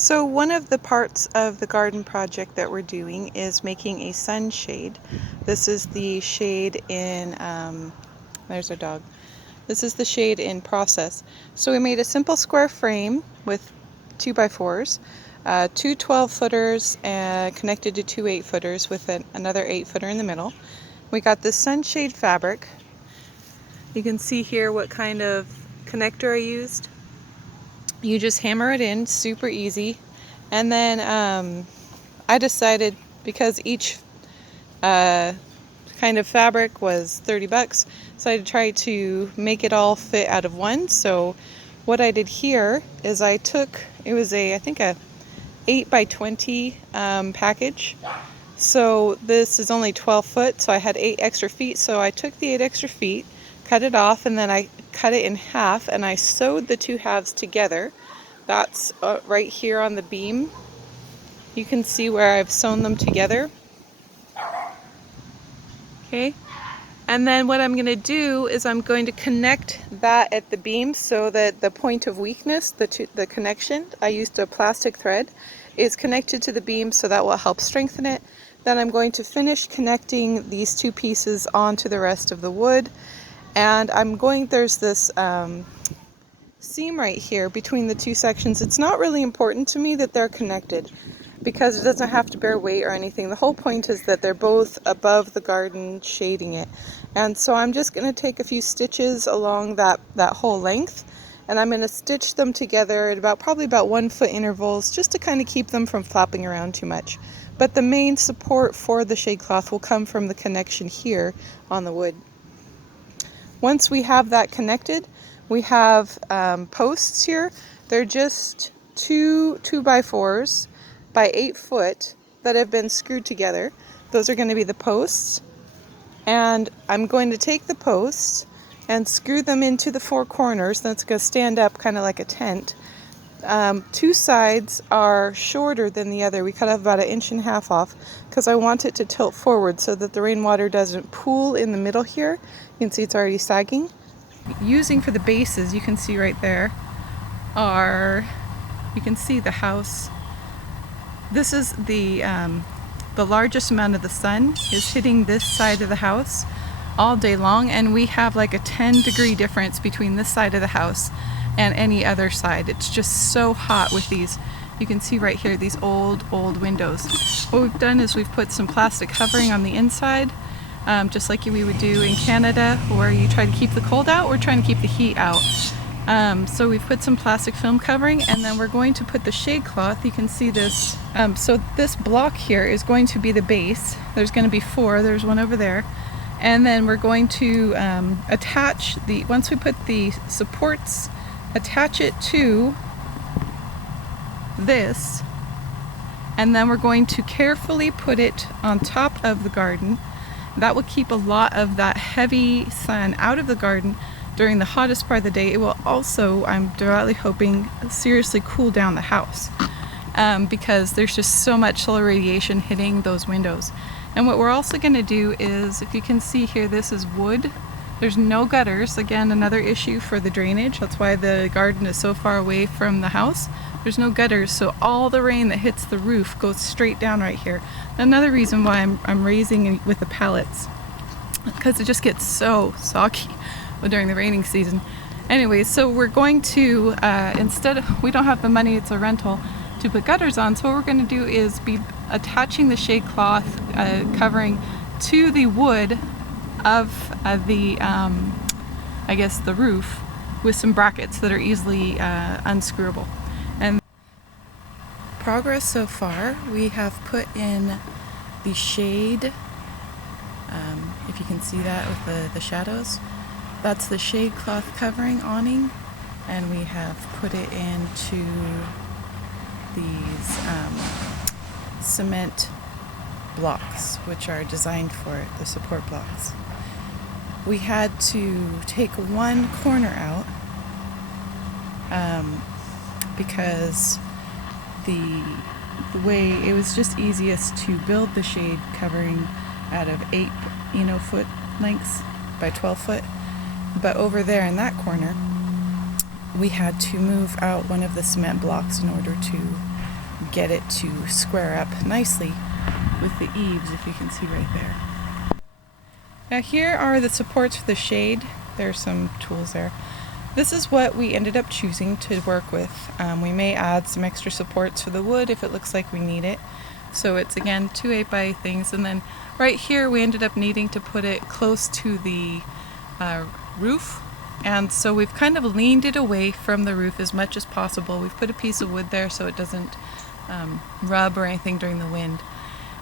So one of the parts of the garden project that we're doing is making a sunshade. This is the shade in, there's our dog. This is the shade in process. So we made a simple square frame with 2x4s, two 12-footers connected to two 8-footers with another 8-footer in the middle. We got this sunshade fabric. You can see here what kind of connector I used. You just hammer it in, super easy. And then I decided, because each kind of fabric was 30 bucks, so I tried to make it all fit out of one. So what I did here is I took, it was I think a 8x20 package. So this is only 12 foot, so I had 8 extra feet. So I took the 8 extra feet, cut it off, and then I cut it in half, and I sewed the two halves together. That's right here on the beam. You can see where I've sewn them together. Okay, and then what I'm going to do is I'm going to connect that at the beam so that the point of weakness, the connection, I used a plastic thread, is connected to the beam, so that will help strengthen it. Then I'm going to finish connecting these two pieces onto the rest of the wood, and there's this seam right here between the two sections. It's not really important to me that they're connected because it doesn't have to bear weight or anything. The whole point is that they're both above the garden, shading it. And so I'm just going to take a few stitches along that whole length, and I'm going to stitch them together at probably about 1 foot intervals, just to kind of keep them from flopping around too much. But the main support for the shade cloth will come from the connection here on the wood. Once we have that connected, we have posts here. They're just two 2x4s by 8 foot that have been screwed together. Those are going to be the posts. And I'm going to take the posts and screw them into the 4 corners. That's going to stand up kind of like a tent. Two sides are shorter than the other. We cut off about 1.5 inches off because I want it to tilt forward so that the rainwater doesn't pool in the middle here. You can see it's already sagging. Using for the bases, you can see right there, you can see the house. This is the largest amount of the sun is hitting this side of the house all day long, and we have like a 10-degree difference between this side of the house and any other side. It's just so hot with these. You can see right here these old windows. What we've done is we've put some plastic covering on the inside, just like we would do in Canada, where you try to keep the cold out. We're trying to keep the heat out. So we've put some plastic film covering, and then we're going to put the shade cloth. You can see this. So this block here is going to be the base. There's going to be 4. There's one over there. And then we're going to attach once we put the supports, attach it to this, and then we're going to carefully put it on top of the garden. That will keep a lot of that heavy sun out of the garden during the hottest part of the day. It will also, I'm devoutly hoping, seriously cool down the house because there's just so much solar radiation hitting those windows. And what we're also going to do is, if you can see here, this is wood. There's no gutters. Again, another issue for the drainage. That's why the garden is so far away from the house. There's no gutters, so all the rain that hits the roof goes straight down right here. Another reason why I'm raising with the pallets, because it just gets so soggy during the raining season. Anyway, so we're going to, we don't have the money, it's a rental, to put gutters on. So what we're going to do is be attaching the shade cloth covering to the wood of the roof with some brackets that are easily unscrewable. And progress so far, we have put in the shade, if you can see that with the shadows. That's the shade cloth covering awning, and we have put it into these cement blocks, which are designed for it, the support blocks. We had to take one corner out because the way it was just easiest to build the shade covering out of 8 foot lengths by 12 foot. But over there in that corner, we had to move out one of the cement blocks in order to get it to square up nicely with the eaves, if you can see right there. Now here are the supports for the shade. There's some tools there. This is what we ended up choosing to work with. We may add some extra supports for the wood if it looks like we need it. So it's again 2 8x things, and then right here we ended up needing to put it close to the roof, and so we've kind of leaned it away from the roof as much as possible. We've put a piece of wood there so it doesn't rub or anything during the wind,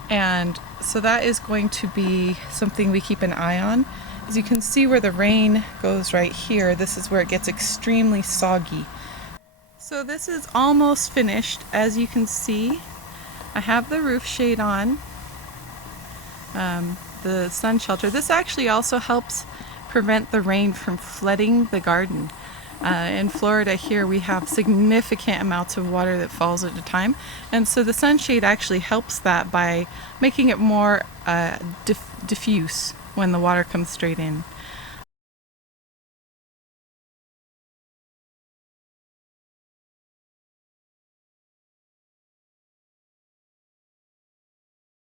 and so that is going to be something we keep an eye on. As you can see where the rain goes right here, this is where it gets extremely soggy. So this is almost finished. As you can see, I have the roof shade on, the sun shelter. This actually also helps prevent the rain from flooding the garden. In Florida here we have significant amounts of water that falls at a time, and so the sunshade actually helps that by making it more diffuse when the water comes straight in.